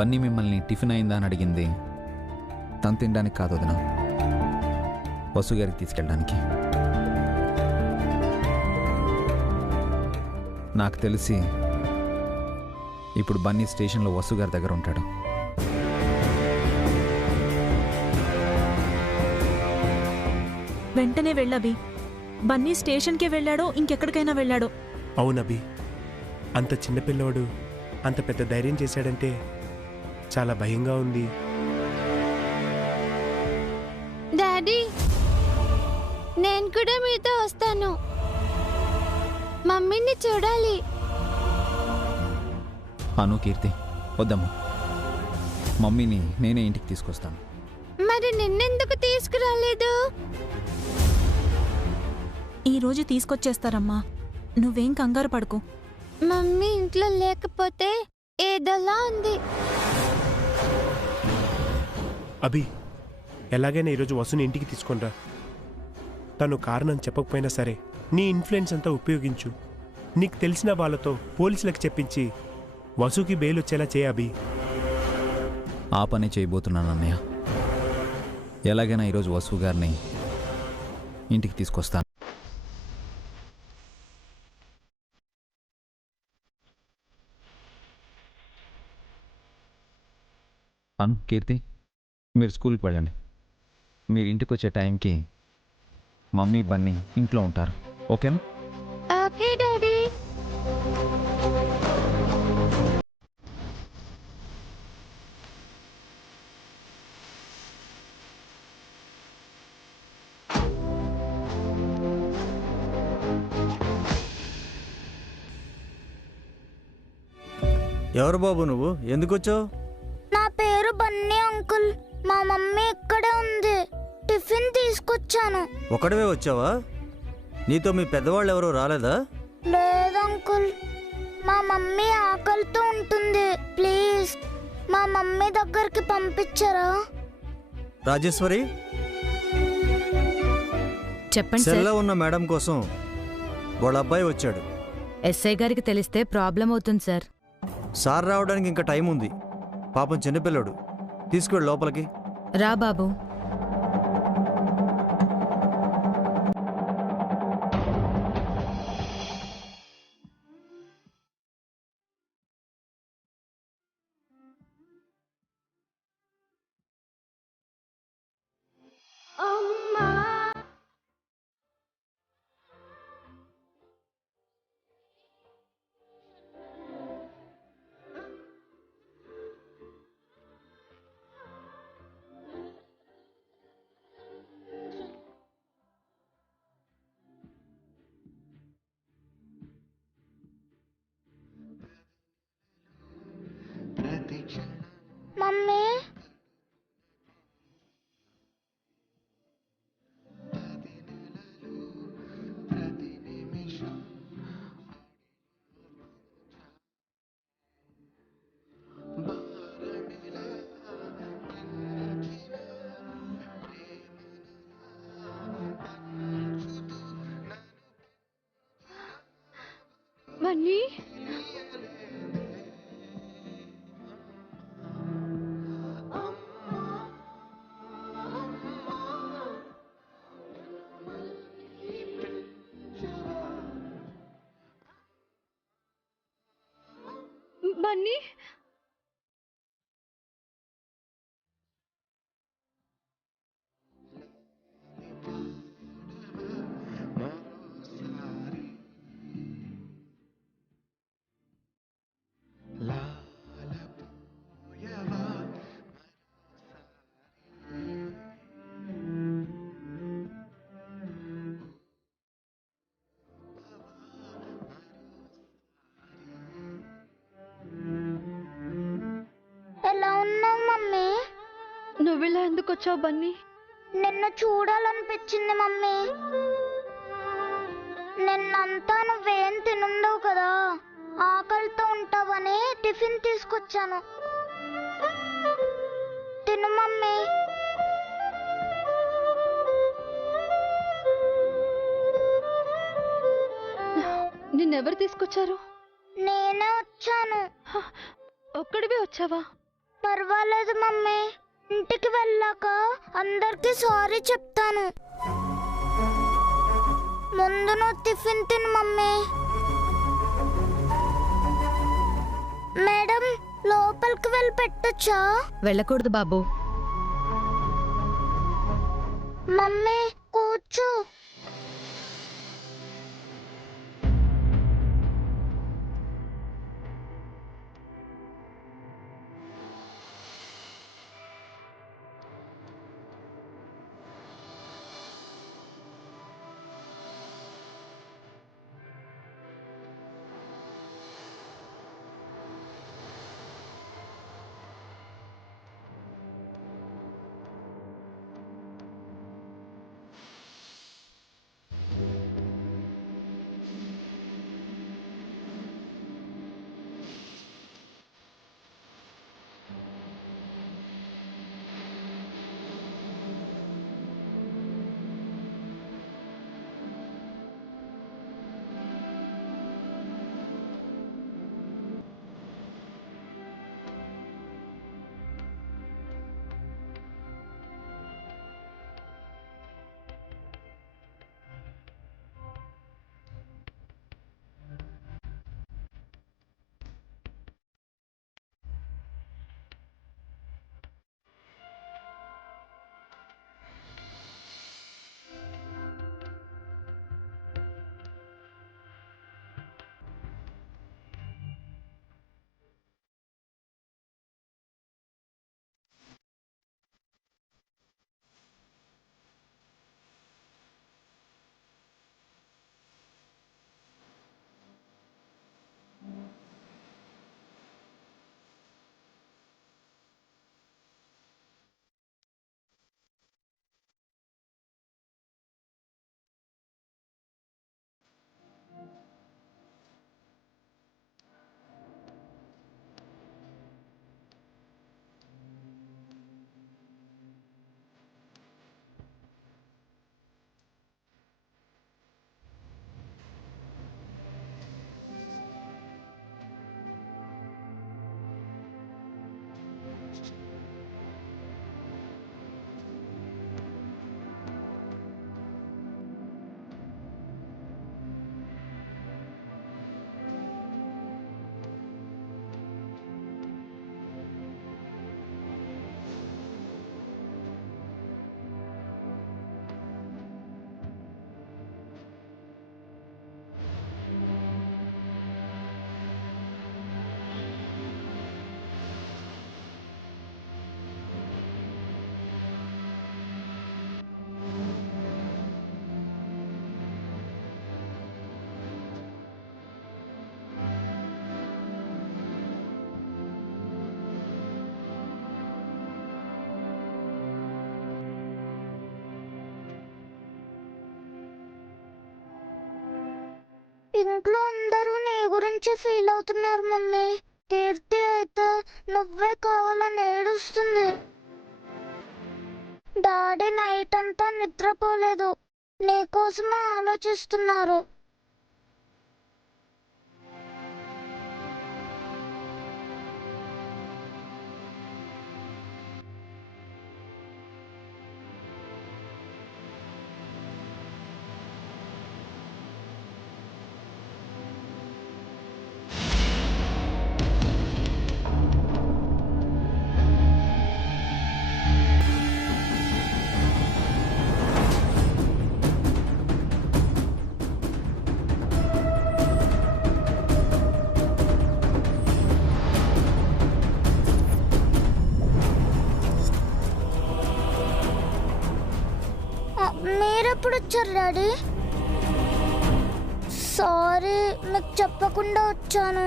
బన్నీ మిమ్మల్ని టిఫిన్ అయిందా అని అడిగింది తను తినడానికి కాదు వదినా, వసు గారికి తీసుకెళ్ళడానికి. నాకు తెలిసి ఇప్పుడు బన్నీ స్టేషన్లో వసు గారి దగ్గర ఉంటాడు. వెంటనే వెళ్ళబి. బన్నీ స్టేషన్కే వెళ్ళాడో ఇంకెక్కడికైనా వెళ్ళాడో. అవునబి, అంత చిన్నపిల్లవాడు అంత పెద్ద ధైర్యం చేశాడంటే చాలా భయంగా ఉంది. డాడీ, నేను కూడా మీతో వస్తాను. మమ్మీని చూడాలి. అను, కీర్తి వద్దమ్మా, మమ్మీని నేనే ఇంటికి తీసుకొస్తాను. మరి నిన్నెందుకు తీసుకురాలేదు? ఈరోజు తీసుకొచ్చేస్తారమ్మా, నువ్వేం కంగారు పడుకో. మమ్మీ ఇంట్లో లేకపోతే ఏదోలా ఉంది. అభి, ఎలాగైనా ఈరోజు వసుని ఇంటికి తీసుకొనిరా. తను కారణం చెప్పకపోయినా సరే నీ ఇన్ఫ్లుయెన్స్ అంతా ఉపయోగించు. నీకు తెలిసిన వాళ్ళతో పోలీసులకు చెప్పించి వసుకి బెయిల్ వచ్చేలా చేయ అభి. ఆ పని చేయబోతున్నాను అన్నయ్య. ఎలాగైనా ఈరోజు వసు గారిని ఇంటికి తీసుకొస్తాను. అను, కీర్తి మీరు స్కూల్కి వెళ్ళండి. మీరు ఇంటికి వచ్చే టైంకి మమ్మీ బన్నీ ఇంట్లో ఉంటారు. ఓకేనా? Okay daddy. ఎవరు బాబు నువ్వు? ఎందుకు వచ్చావు? నా పేరు బన్నీ అంకుల్. మా మమ్మీ ఇక్కడే ఉంది. టిఫిన్ తీసుకొచ్చాను. ఒకడివే వచ్చావా? నీతో మీ పెద్దవాళ్ళు ఎవరూ రాలేదా? లేదంకుల్, మా మమ్మీ ఆకలితో ఉంటుంది. ప్లీజ్ మా మమ్మీ దగ్గరికి పంపించరా? రాజేశ్వరి, చెప్పండి సార్. సెల్లో ఉన్న మేడం కోసం వాళ్ళ అబ్బాయి వచ్చాడు. ఎస్ఐ గారికి తెలిస్తే ప్రాబ్లం అవుతుంది సార్. సార్ రావడానికి ఇంకా టైం ఉంది. పాపం చిన్నపిల్లడు, తీసుకెళ్ళి లోపలికి. రా బాబు. మమ్మీ, బన్నీ, బన్నీ. ఎలా ఉన్నావు మమ్మీ? నువ్విలా ఎందుకు వచ్చావు బన్నీ? నిన్ను చూడాలనిపించింది మమ్మీ. నిన్నంతా నువ్వేం తినుండవు కదా, ఆకలితో ఉంటావని టిఫిన్ తీసుకొచ్చాను. తిను మమ్మీ. నిన్నెవరు తీసుకొచ్చారు? నేనే వచ్చాను. ఒక్కడివే వచ్చావా? పర్వాలేదు మమ్మీ, ఇంటికి వెళ్ళాక అందరికీ సారీ చెప్తాను. ముందు నువ్వు టిఫిన్ తిను మమ్మీ. మేడం, లోపలికి వెళ్ళి పెట్టొచ్చా? వెళ్ళకూడదు బాబు. మమ్మీ కూర్చో. ఇంట్లో అందరూ నీ గురించి ఫీల్ అవుతున్నారు మమ్మీ. కీర్తి అయితే నువ్వే కావాలని ఏడుస్తుంది. డాడీ నైట్ అంతా నిద్రపోలేదు, నీకోసమే ఆలోచిస్తున్నారు. మీరెప్పుడు వచ్చారు డాడీ? సారీ, మీకు చెప్పకుండా వచ్చాను.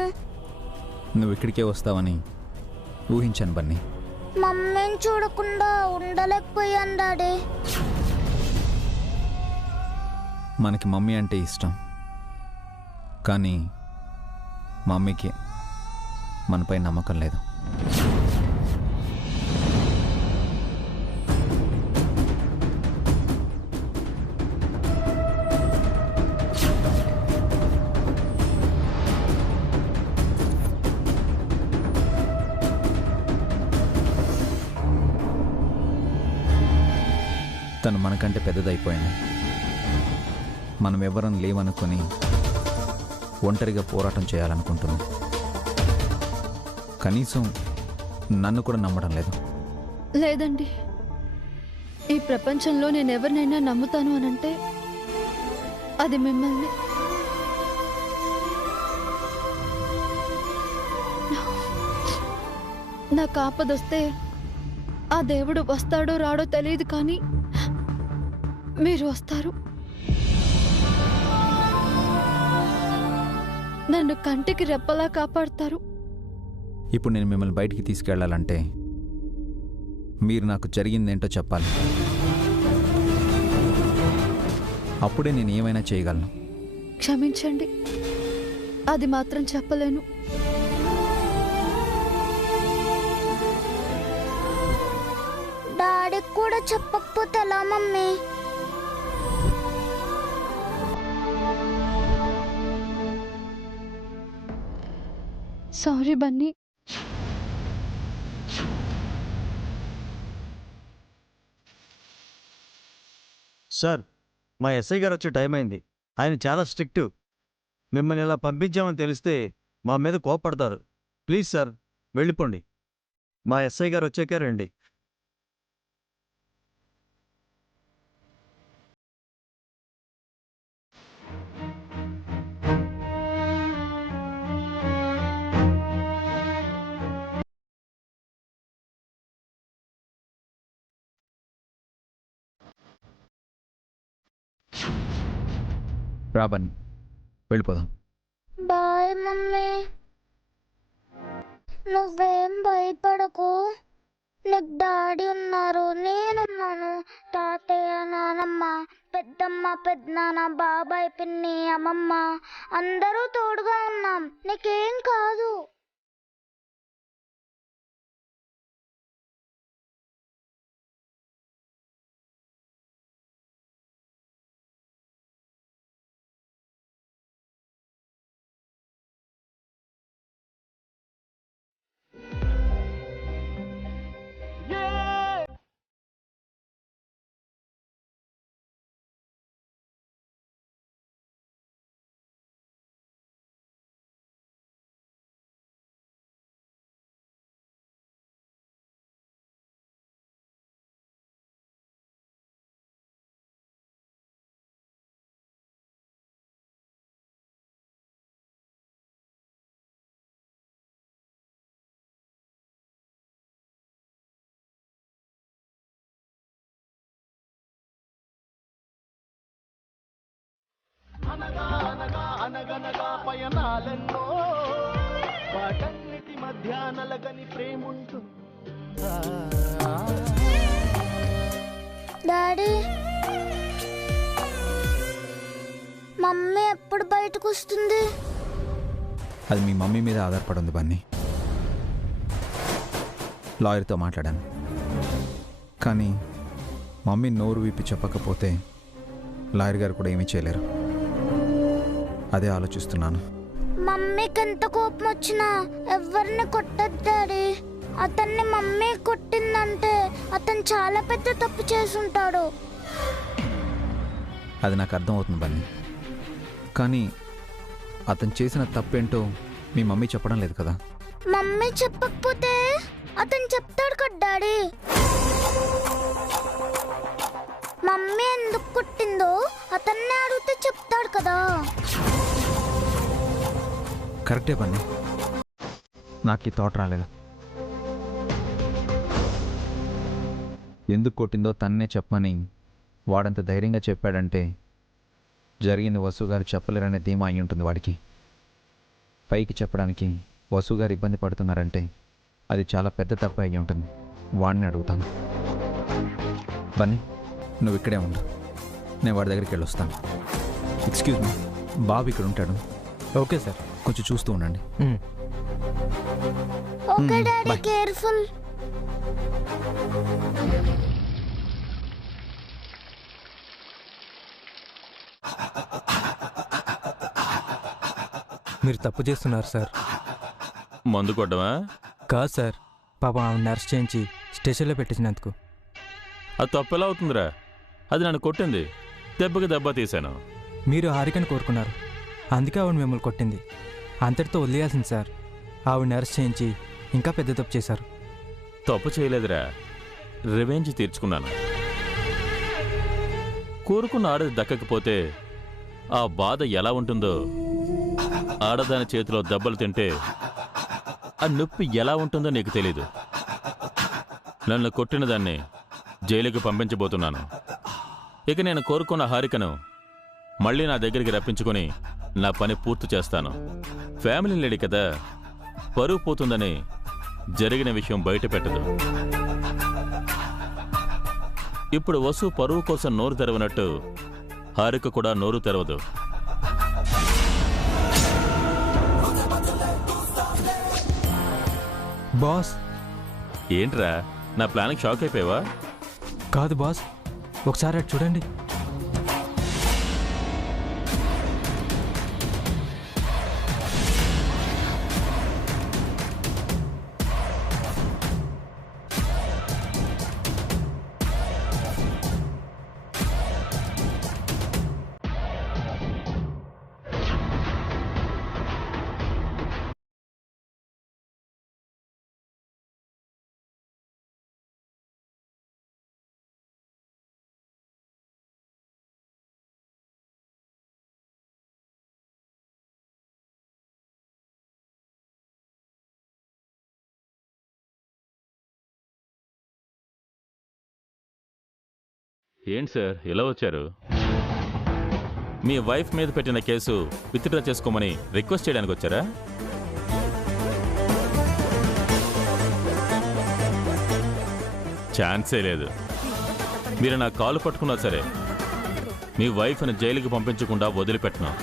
నువ్వు ఇక్కడికే వస్తావని ఊహించాను బన్నీ. మమ్మీని చూడకుండా ఉండలేకపోయాను డాడీ. మనకి మమ్మీ అంటే ఇష్టం, కానీ మమ్మీకి మనపై నమ్మకం లేదు. తను మనకంటే పెద్దదైపోయింది. మనం ఎవరం లేవనుకొని ఒంటరిగా పోరాటం చేయాలనుకుంటున్నాం. కనీసం నన్ను కూడా నమ్మడం లేదు. లేదండి, ఈ ప్రపంచంలో నేను ఎవరినైనా నమ్ముతాను అనంటే అది మిమ్మల్ని. నాకు ఆపదొస్తే ఆ దేవుడు వస్తాడో రాడో తెలియదు, కానీ మీరు వస్తారు. నన్ను కంటికి రెప్పలా కాపాడతారు. ఇప్పుడు నేను మిమ్మల్ని బయటికి తీసుకెళ్లాలంటే మీరు నాకు జరిగిందేంటో చెప్పాలి. అప్పుడే నేను ఏమైనా చేయగలను. క్షమించండి, అది మాత్రం చెప్పలేను. డాడీకి కూడా చెప్పకపోతే ఎలా మమ్మీ? సారీ బన్నీ. సార్, మా ఎస్ఐ గారు వచ్చే టైం అయింది. ఆయన చాలా స్ట్రిక్ట్. మిమ్మల్ని ఇలా పంపించామని తెలిస్తే మా మీద కోపడతారు. ప్లీజ్ సార్, వెళ్ళిపోండి. మా ఎస్ఐ గారు వచ్చాకే రండి. రాబన్, వెళ్ళిపోదాం. Bye mummy. నువ్వేం భయపడకు. నీకు డాడీ ఉన్నారు, నేనున్నాను. తాతయ్య, నానమ్మ, పెద్దమ్మ, పెద్దనాన్న, బాబాయ్, పిన్ని, అమ్మమ్మ అందరూ తోడుగా ఉన్నాం. నీకేం కాదు. అనగా అనగా అనగనగా పయనాలెన్నో, వాటన్నిటి మధ్య నలగని ప్రేముంటూ. డాడీ, మమ్మీ ఎప్పుడు బయటకు వస్తుంది? అది మీ మమ్మీ మీద ఆధారపడి ఉంది బన్నీ. లాయర్తో మాట్లాడాను, కానీ మమ్మీ నోరు విప్పి చెప్పకపోతే లాయర్ గారు కూడా ఏమీ చేయలేరు. అదే ఆలోచిస్తున్నాను. మమ్మీకి ఎంత కోపం వచ్చినా ఎవరిని కొట్టద్దు డాడీ. అతన్ని మమ్మీ కొట్టిందంటే అతను చాలా పెద్ద తప్పు చేసుంటాడు. అది నాకు అర్థం అవుతుంది బన్నీ, కానీ అతను చేసిన తప్పేంటో మీ మమ్మీ చెప్పడం లేదు కదా. మమ్మీ చెప్పకపోతే అతను చెప్తాడు కదా డాడీ. మమ్మీ ఎందుకు కొట్టిందో అతన్నే అడిగితే చెప్తాడు కదా. కరెక్టే బన్నీ, నాకు ఈ థాట్ రాలేదు. ఎందుకు కొట్టిందో తన్నే చెప్పమని వాడంత ధైర్యంగా చెప్పాడంటే జరిగింది వసు గారు చెప్పలేరనే ధీమా అయి ఉంటుంది వాడికి. పైకి చెప్పడానికి వసు గారు ఇబ్బంది పడుతున్నారంటే అది చాలా పెద్ద తప్పు అయి ఉంటుంది. వాడిని అడుగుతాను. బన్నీ, నువ్వు ఇక్కడే ఉండు, నేను వాడి దగ్గరికి వెళ్ళొస్తాను. ఎక్స్క్యూజ్ మీ, బాబు ఇక్కడ ఉంటాడు. Okay sir. కొంచెం చూస్తూ ఉండండి. Okay daddy, bye. కేర్ఫుల్. మీరు తప్పు చేస్తున్నారు సార్. మందు కొట్టమా? కాదు సార్, పాపం ఆమె నర్స్ చేయించి స్టేషన్లో పెట్టించినందుకు. అది తప్పెలా అవుతుందిరా? అది నన్ను కొట్టింది. దెబ్బకి దెబ్బ తీశాను. మీరు హారికని కోరుకున్నారు, అందుకే ఆవిడ మిమ్మల్ని కొట్టింది. అంతటితో వదిలేయాల్సింది సార్. ఆవిడని అరెస్ట్ చేయించి ఇంకా పెద్ద తప్పు చేశారు. తప్పు చేయలేదురా, రివెంజ్ తీర్చుకున్నాను. కోరుకున్న ఆడది దక్కకపోతే ఆ బాధ ఎలా ఉంటుందో, ఆడదాని చేతిలో దెబ్బలు తింటే ఆ నొప్పి ఎలా ఉంటుందో నీకు తెలీదు. నన్ను కొట్టిన దాన్ని జైలుకి పంపించబోతున్నాను. ఇక నేను కోరుకున్న హారికను మళ్ళీ నా దగ్గరికి రప్పించుకొని నా పని పూర్తి చేస్తాను. ఫ్యామిలీ లేడీ కదా, పరువు పోతుందని జరిగిన విషయం బయట పెట్టదు. ఇప్పుడు వసు పరువు కోసం నోరు తెరవనట్టు హారిక కూడా నోరు తెరవదు. బాస్. ఏంట్రా, నా ప్లాన్కి షాక్ అయిపోయావా? కాదు బాస్, ఒకసారి అటు చూడండి. ఏంటి సార్ ఇలా వచ్చారు? మీ వైఫ్ మీద పెట్టిన కేసు విత్డ్రా చేసుకోమని రిక్వెస్ట్ చేయడానికి వచ్చారా? ఛాన్సే లేదు. మీరు నా కాలు పట్టుకున్నా సరే మీ వైఫ్ని జైలుకి పంపించకుండా వదిలిపెట్టను.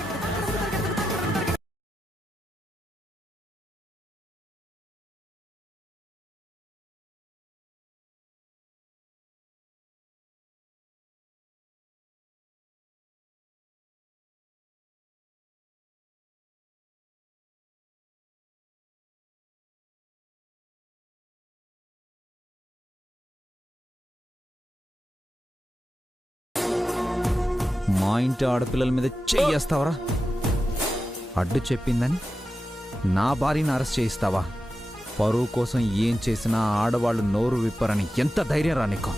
మా ఇంటి ఆడపిల్లల మీద చెయ్యేస్తావరా? అడ్డు చెప్పిందని నా భార్యని అరెస్ట్ చేయిస్తావా? పరువు కోసం ఏం చేసినా ఆడవాళ్ళు నోరు విప్పరని ఎంత ధైర్యం రా నీకు?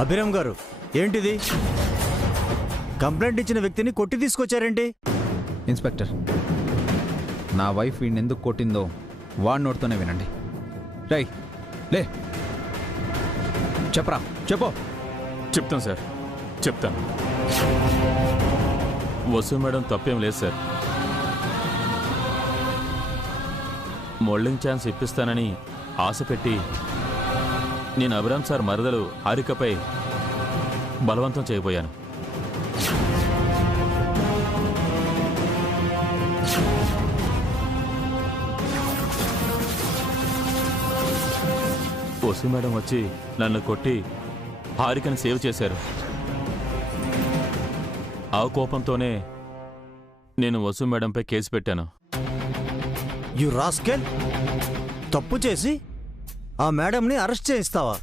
అభిరామ్ గారు, ఏంటిది? కంప్లైంట్ ఇచ్చిన వ్యక్తిని కొట్టి తీసుకొచ్చారేంటి? ఇన్స్పెక్టర్, నా వైఫ్ వీడిని ఎందుకు కొట్టిందో వాడి నోటితోనే వినండి. రై లే, చెప్పరా, చెప్పు. చెప్తాను సార్, చెప్తాను. వసు మేడం తప్పేం లేదు సార్. మోల్డింగ్ ఛాన్స్ ఇప్పిస్తానని ఆశ పెట్టి నేను అభిరామ్ సార్ మరదలు హారికపై బలవంతం చేయబోయాను. వసు మేడం వచ్చి నన్ను కొట్టి హారికని సేవ్ చేశారు. ఆ కోపంతోనే నేను వసు మేడంపై కేసు పెట్టాను. You rascal! తప్పు చేసి ఆ మేడంని అరెస్ట్ చేయిస్తావా?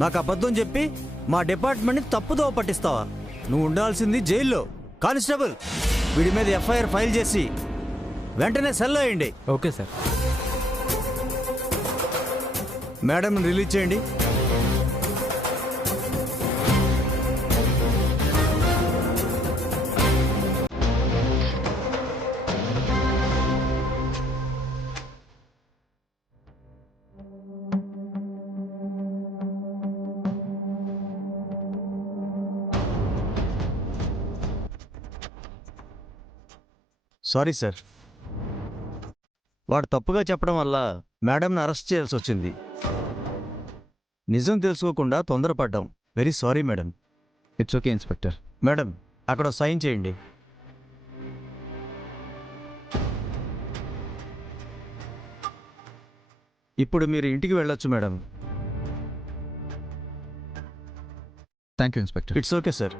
నాకు అబద్ధం చెప్పి మా డిపార్ట్మెంట్ని తప్పుదోవ పట్టిస్తావా? నువ్వు ఉండాల్సింది జైల్లో. కానిస్టేబుల్, వీడి మీద ఎఫ్ఐఆర్ ఫైల్ చేసి వెంటనే సెల్లో వేయండి. Okay sir. మేడంని రిలీజ్ చేయండి. సారీ సార్, వాడు తప్పుగా చెప్పడం వల్ల మేడంని అరెస్ట్ చేయాల్సి వచ్చింది. నిజం తెలుసుకోకుండా తొందరపడ్డాం. Very sorry madam. It's okay inspector. Madam, అక్కడ సైన్ చేయండి. ఇప్పుడు మీరు ఇంటికి వెళ్ళొచ్చు madam. Thank you inspector. It's okay sir.